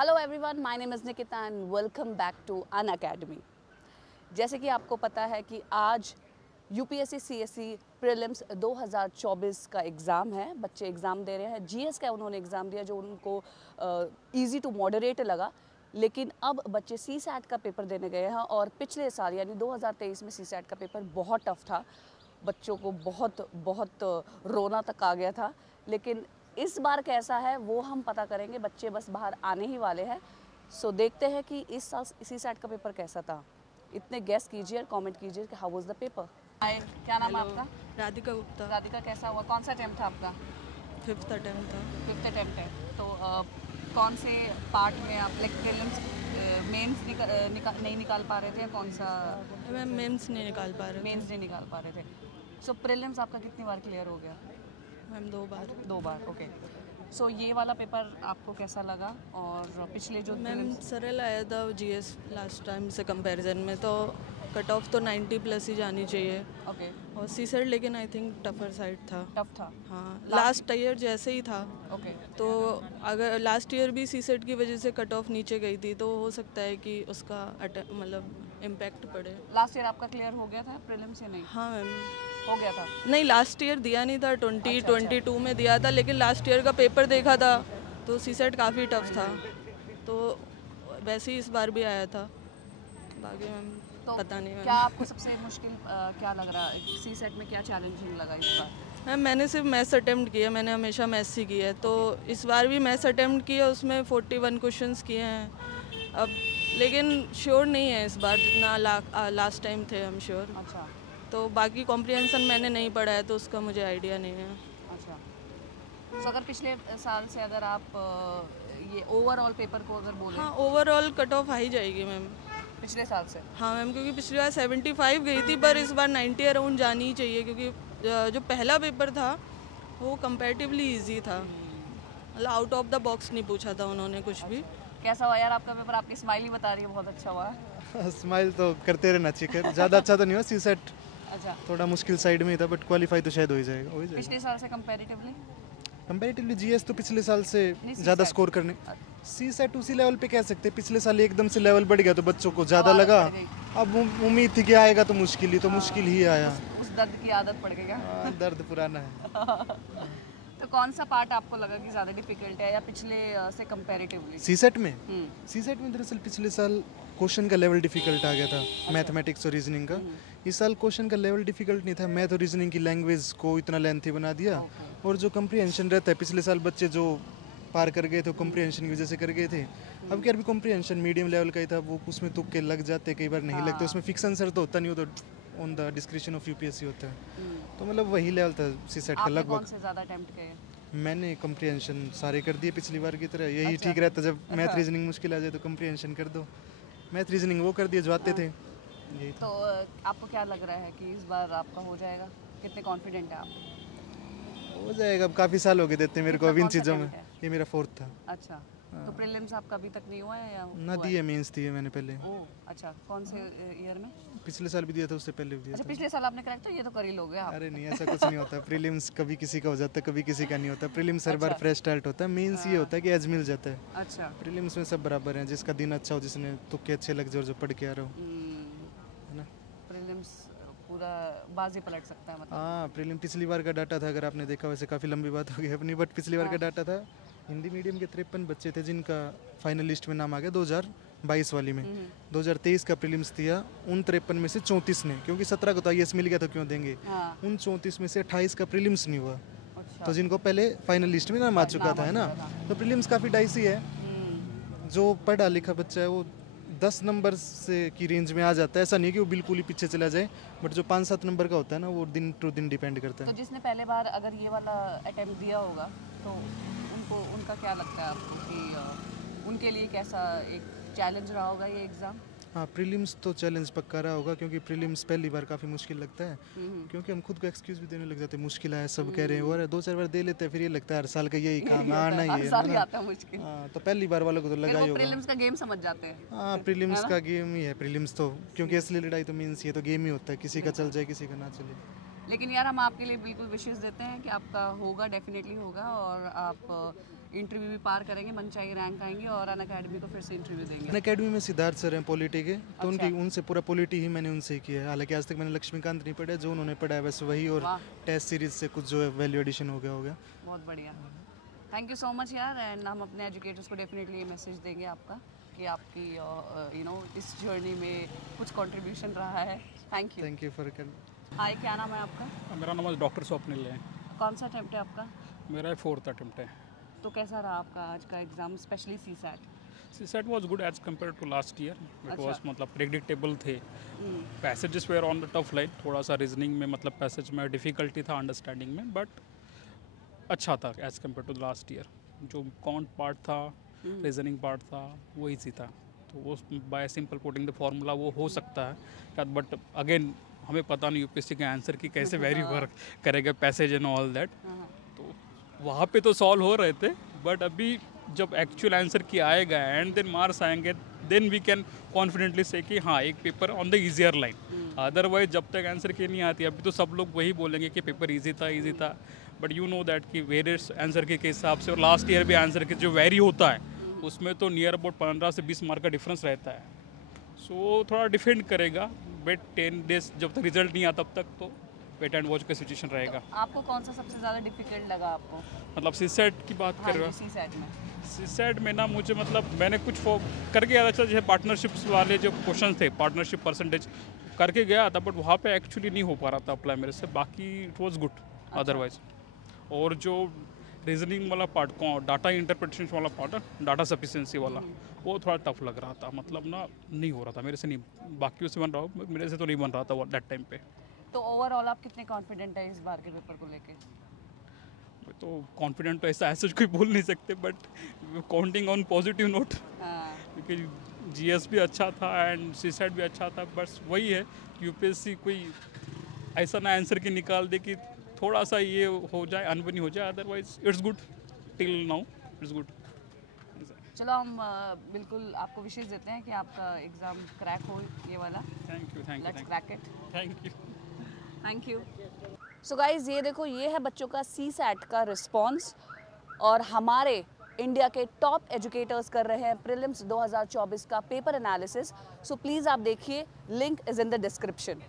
Hello everyone, my name is Nikita and welcome back to Unacademy. जैसे कि आपको पता है कि आज यूपीएससी सीएससी प्रीलिम्स 2024 का एग्ज़ाम है। बच्चे एग्ज़ाम दे रहे हैं। जीएस का उन्होंने एग्ज़ाम दिया जो उनको इजी टू मॉडरेट लगा, लेकिन अब बच्चे सीसैट का पेपर देने गए हैं। और पिछले साल यानी 2023 में सीसैट का पेपर बहुत टफ था, बच्चों को बहुत बहुत रोना तक आ गया था। लेकिन इस बार कैसा है वो हम पता करेंगे, बच्चे बस बाहर आने ही वाले हैं। सो देखते हैं कि इस साल सीसैट का पेपर कैसा था। इतने गेस कीजिए और कमेंट कीजिए कि हाउ वाज द पेपर। हाय, क्या नाम है आपका? राधिका गुप्ता। राधिका, कैसा हुआ? कौन सा अटेम्प्ट था आपका? 5th अटेम्प्ट था। 5th अटेम्प्ट है। तो कौन से पार्ट में आप लाइक प्रीलिम्स मेंस नहीं निकाल पा रहे थे या कौन सा? मैं मेंस नहीं निकाल पा रहे मेंस नहीं निकाल पा रहे थे। सो प्रीलिम्स आपका कितनी बार क्लियर हो गया? मैम 2 बार। 2 बार, ओके। सो ये वाला पेपर आपको कैसा लगा? और पिछले जो मैम सरल आया था जीएस लास्ट टाइम से कंपैरिजन में, तो कट ऑफ तो 90 प्लस ही जानी चाहिए। ओके, और सीसेट लेकिन आई थिंक टफर साइड था। टफ था। हाँ, लास्ट ईयर जैसे ही था। ओके, तो अगर लास्ट ईयर भी सीसेट की वजह से कट ऑफ नीचे गई थी तो हो सकता है कि उसका मतलब इम्पैक्ट पड़े। लास्ट ईयर आपका क्लियर हो गया था प्रीलिम्स या नहीं? हाँ मैम, हो गया था। नहीं लास्ट ईयर दिया नहीं था, 2022 अच्छा। में दिया था, लेकिन लास्ट ईयर का पेपर देखा था तो सीसेट काफ़ी टफ था, तो वैसे ही इस बार भी आया था। बाकी मैम तो पता नहीं क्या मैम। आपको सबसे मुश्किल क्या लग रहा है? सीसेट में क्या चैलेंजिंग लगा इस बार? मैम मैंने सिर्फ मैथ्स अटेम्प्ट किया, मैंने हमेशा मैथ्स ही किया है, तो इस बार भी मैथ्स अटेम्प्ट किया, उसमें 41 क्वेश्चंस किए हैं। अब लेकिन श्योर नहीं है इस बार जितना लास्ट टाइम थे हम श्योर। अच्छा तो बाकी कॉम्प्रिहेंशन मैंने नहीं पढ़ा है तो उसका मुझे आइडिया नहीं है। अच्छा। तो अगर पिछले साल से अगर आप ये ओवरऑल पेपर को अगर बोले, हाँ, ओवरऑल कट ऑफ आ ही जाएगी मैम पिछले साल से। हाँ मैम, क्योंकि पिछली बार 75 गई थी, पर इस बार 90 अराउंड जानी ही चाहिए, क्योंकि जो पहला पेपर था वो कंपैरेटिवली इजी था, मतलब आउट ऑफ द बॉक्स नहीं पूछा था उन्होंने कुछ भी। कैसा हुआ यार आपका पेपर? आपकी स्माइल ही बता रही है बहुत अच्छा हुआ है। स्माइल तो करते रहना चाहिए, ज़्यादा अच्छा तो नहीं हुआ। सीसेट अच्छा, थोड़ा मुश्किल साइड में ही था, बट क्वालिफाई तो शायद हो ही जाएगा। पिछले साल से कंपैरेटिवली कंपैरेटिवली जीएस तो पिछले साल से नहीं, ज़्यादा CSAT। स्कोर करने। सीसेट उसी लेवल पे कह सकते हैं, पिछले साल एकदम से लेवल बढ़ गया तो बच्चों को ज़्यादा लगा। अब उम्मीद थी कि आएगा तो मुश्किल ही, तो मुश्किल ही आया। उस दर्द की आदत पड़ गई क्या? दर्द पुराना है। तो कौन सा पार्ट आपको लगा कि ज़्यादा डिफिकल्ट है या पिछले से कंपैरेटिवली? सीसेट में दरअसल पिछले साल क्वेश्चन का लेवल डिफिकल्ट आ गया था, मैथमेटिक्स और रीजनिंग का। इस साल क्वेश्चन का लेवल डिफिकल्ट नहीं था, मैथ और रीजनिंग की लैंग्वेज को इतना लेंथी बना दिया। और जो कॉम्प्रिहेंशन रहता है, पिछले साल बच्चे जो पार कर गए थे कॉम्प्रिहेंशन की वजह से कर गए थे। अब क्या, अभी कॉम्प्रिहेंशन मीडियम लेवल का ही था, वो उसमें तुक्के लग जाते, कई बार नहीं लगते। उसमें फिक्स आंसर तो होता नहीं, वो तो on the description of UPSC होता है। तो मतलब वही लेवल था सीसेट का आपने लगभग। कौन से ज़्यादा अटेम्प्ट किए? मैंने कॉम्प्रिहेंशन सारे कर दिए पिछली बार की तरह। यही ठीक रहता, जब मैथ रीजनिंग मुश्किल आ जाए तो कॉम्प्रिहेंशन कर दो। मैथ रीजनिंग वो कर दिए जो आते थे, यही था। तो आपको क्या लग रहा है कि इस बार आपका हो जाएगा? कितने कॉन्फिडेंट है आप? हो जाएगा, अब काफ़ी साल हो गए देते मेरे को अब इन चीज़ों में। ये मेरा 4th था। अच्छा, तो प्रीलिम्स आपका अभी तक नहीं हुआ है या ना हुआ दिए, मेंस दिए मैंने पहले। है? ओह अच्छा, कौन से ईयर में? पिछले साल भी दिया था, उससे पहले भी दिया अच्छा, था। पिछले साल आपने करेक्ट, तो ये तो कर ही लोगे आप। अरे नहीं, ऐसा कुछ नहीं होता। प्रीलिम्स कभी किसी का हो जाता है, कभी किसी का नहीं होता। प्रीलिम्स हर बार फ्रेश स्टार्ट होता है। मेंस ये होता है कि एज मिल जाता है। अच्छा, प्रीलिम्स में सब बराबर हैं, जिसका दिन अच्छा हो, जिसने तुक्के अच्छे लग जाए और जो पढ़ के आ रहा हो, है ना। प्रीलिम्स पूरा बाजी पलट सकता है मतलब। हाँ, प्रीलिम पिछली बार का डाटा था, अगर आपने देखा, वैसे काफ़ी लंबी बात हो गई अपनी, बट पिछली बार का डाटा था, हिंदी मीडियम के 53 बच्चे थे जिनका फाइनल लिस्ट में नाम आ गया 2022 वाली में। 2023 का प्रीलिम्स दिया, उन 53 में से 34 ने, क्योंकि 17 को तो आईएएस मिल गया तो क्यों देंगे। उन 34 में से 28 का प्रीलिम्स नहीं हुआ। तो जिनको पहले फाइनल लिस्ट में नाम आ चुका था, है ना। तो प्रीलिम्स काफ़ी डाइसी है। जो पढ़ा लिखा बच्चा है वो 10 नंबर से की रेंज में आ जाता है। ऐसा नहीं कि वो बिल्कुल ही पीछे चला जाए, बट जो 5-7 नंबर का होता है ना, वो दिन टू दिन डिपेंड करता है। तो जिसने पहले बार अगर ये वाला अटेम्प्ट दिया होगा तो उनका क्या लगता है आपको कि उनके लिए कैसा एक चैलेंज रहा होगा ये एग्ज़ाम? हाँ, प्रीलिम्स तो चैलेंज पक्का रहा होगा, क्योंकि प्रीलिम्स पहली बार काफ़ी मुश्किल लगता है। क्योंकि हम खुद को एक्सक्यूज़ भी देने लग जाते हैं, मुश्किल है, सब कह रहे हैं, और 2-4 बार दे लेते हैं, फिर ये लगता है हर साल का यही काम आना ही है ना। मुश्किल। हाँ, तो पहली बार वालों को तो लगा ही होगा। प्रीलिम्स का गेम समझ जाते हैं। हाँ, प्रीलिम्स का गेम ही है। प्रीलिम्स तो क्योंकि असली लड़ाई तो मीन्स ये तो गेम ही होता है, किसी का चल जाए किसी का ना चले। लेकिन यार हम आपके लिए बिल्कुल विशेष देते हैं कि आपका होगा, डेफिनेटली होगा, और आप इंटरव्यू भी पार करेंगे, मनचाही रैंक आएंगे और अन अकेडमी को फिर से इंटरव्यू देंगे। अन अकेडमी में सिद्धार्थ सर हैं पॉलिटी के, तो उनकी उनसे पूरा पॉलिटी ही मैंने उनसे ही किया है। हालांकि आज तक मैंने लक्ष्मीकांत नहीं पढ़ा, जो उन्होंने पढ़ा है बस वही, और टेस्ट सीरीज से कुछ जो है वैल्यू एडिशन हो गया। बहुत बढ़िया, थैंक यू सो मच यार। एंड हम अपने एजुकेटर्स को डेफिनेटली ये मैसेज देंगे आपका कि आपकी इस जर्नी में कुछ कंट्रीब्यूशन रहा है। Thank you for. हाय, क्या नाम है आपका? मेरा नाम डॉक्टर स्वप्निल है। कौन सा अटेम्प्ट है आपका? मेरा 4th अटेम्प्ट है। तो कैसा रहा आपका आज का exam, specially CSAT? CSAT was good as compare to last year. It was मतलब प्रेडिक्टेबल थे। Passages were on the tough line, थोड़ा सा रीजनिंग में मतलब पैसेज में डिफिकल्टी था, अंडरस्टैंडिंग में, बट अच्छा था as compare to last year. जो काउंट पार्ट था, रीजनिंग पार्ट था, वो ईजी था। तो वो by simple putting the formula वो हो सकता है, बट अगेन हमें पता नहीं यूपीएससी के आंसर की कैसे वेरी वर्क करेगा, पैसेज एंड ऑल दैट। तो वहाँ पे तो सॉल्व हो रहे थे, बट अभी जब एक्चुअल आंसर की आएगा एंड देन मार्क्स आएंगे, then we can confidently say कि हाँ एक paper on the easier line. Otherwise जब तक आंसर की नहीं आती, अभी तो सब लोग वही बोलेंगे कि पेपर ईजी था, बट यू नो दैट कि वेरियस आंसर के हिसाब से, और लास्ट ईयर भी आंसर के जो वेरी होता है उसमें तो नियर अबाउट 15 से 20 मार्क का डिफरेंस रहता है। सो थोड़ा डिफेंड करेगा, बट 10 डेज जब तक रिजल्ट नहीं आता तब तक तो वेट एंड वॉच का सिचुएशन रहेगा। तो आपको कौन सा सबसे ज़्यादा डिफिकल्ट लगा आपको? मतलब सीसैट की बात कर रहे हो? सीसैट में, सीसैट में ना मुझे मतलब मैंने कुछ करके गया था, जैसे पार्टनरशिप्स वाले जो क्वेश्चन थे, पार्टनरशिप परसेंटेज करके गया था, बट वहाँ पे एक्चुअली नहीं हो पा रहा था अप्लाई मेरे से। बाकी इट वाज गुड अदरवाइज। और जो रीजनिंग वाला पार्ट, डाटा इंटरप्रिटेशन वाला पार्ट है, डाटा सफिशिएंसी वाला, वो थोड़ा टफ लग रहा था। मतलब ना नहीं हो रहा था मेरे से, नहीं बाकी से बन रहा हूँ, मेरे से तो नहीं बन रहा था वो दैट टाइम पे। तो ओवरऑल आप कितने कॉन्फिडेंट है इस बार के पेपर को लेके? तो कॉन्फिडेंट तो ऐसा कोई बोल नहीं सकते, but counting on positive note, क्योंकि जीएस भी अच्छा था एंड सीसैट भी अच्छा था। बस वही है, यूपीएससी कोई ऐसा ना आंसर की निकाल दे कि थोड़ा सा ये हो जाए, अनबनी हो जाए, otherwise it's good till now, it's good. चलो हम बिल्कुल आपको विशेष देते हैं कि आपका एग्ज़ाम क्रैक हो ये वाला। Thank you let's crack it. Thank you. So guys, ये देखो, ये है बच्चों का सीसैट का रिस्पॉन्स, और हमारे इंडिया के टॉप एजुकेटर्स कर रहे हैं प्रीलिम्स 2024 का पेपर एनालिसिस। सो प्लीज़ आप देखिए, link is in the description.